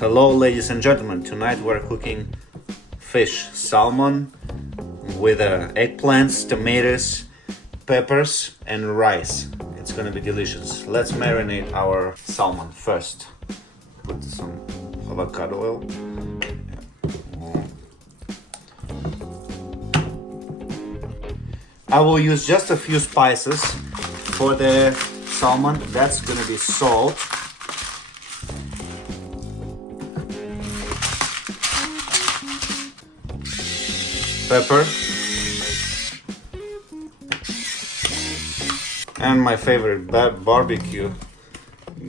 Hello ladies and gentlemen, tonight we're cooking fish, salmon with eggplants, tomatoes, peppers and rice. It's gonna be delicious. Let's marinate our salmon first. Put some avocado oil. I will use just a few spices for the salmon. That's gonna be salt, pepper, and my favorite barbecue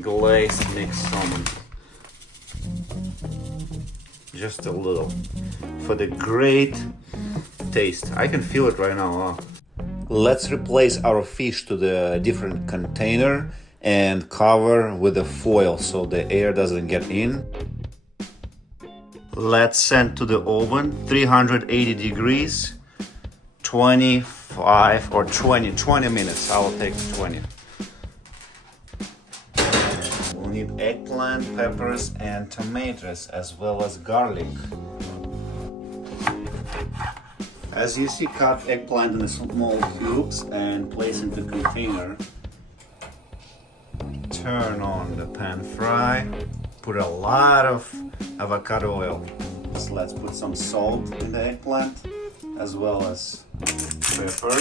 glazed mixed salmon. Just a little for the great taste. I can feel it right now. Let's replace our fish to the different container and cover with a foil so the air doesn't get in. Let's send to the oven 380 degrees, 25 or 20 minutes. I will take 20. We'll need eggplant, peppers and tomatoes as well as garlic. As you see, cut eggplant in small cubes and place into container. Turn on the pan fry. Put a lot of avocado oil. So let's put some salt in the eggplant as well as pepper.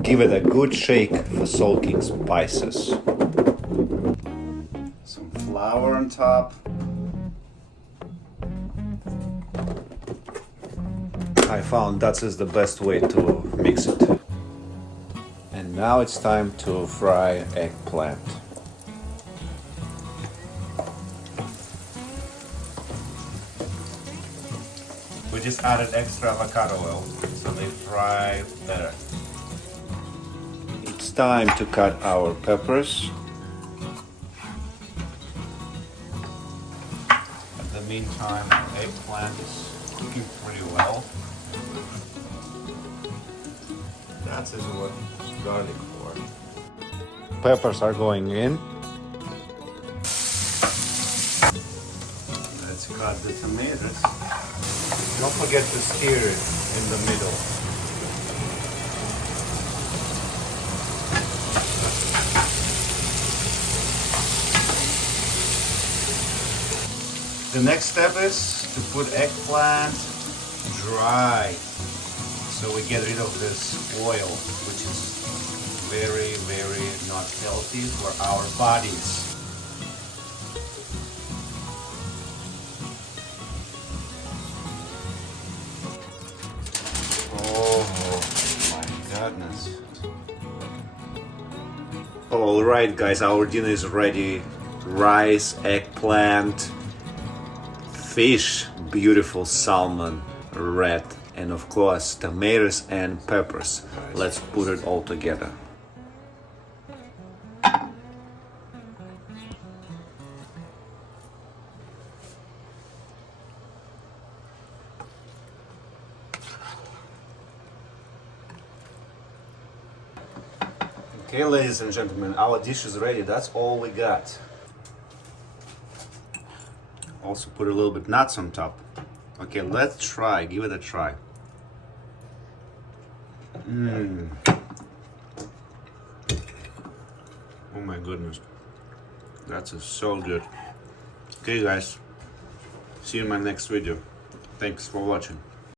Give it a good shake for soaking spices. Some flour on top. I found that is the best way to mix it. And now it's time to fry eggplant. We just added extra avocado oil so they fry better. It's time to cut our peppers. In the meantime, our eggplant is cooking pretty well. That is what garlic for. Peppers are going in. Let's cut the tomatoes. Don't forget to stir it in the middle. The next step is to put eggplant dry, so we get rid of this oil, which is very, very not healthy for our bodies. Oh my goodness. Alright guys, our dinner is ready. Rice, eggplant, fish, beautiful salmon, red, and of course tomatoes and peppers. Let's put it all together. Okay, ladies and gentlemen, our dish is ready. That's all we got. Also put a little bit nuts on top. Okay, let's try, give it a try. Oh my goodness. That's so good. Okay guys, see you in my next video. Thanks for watching.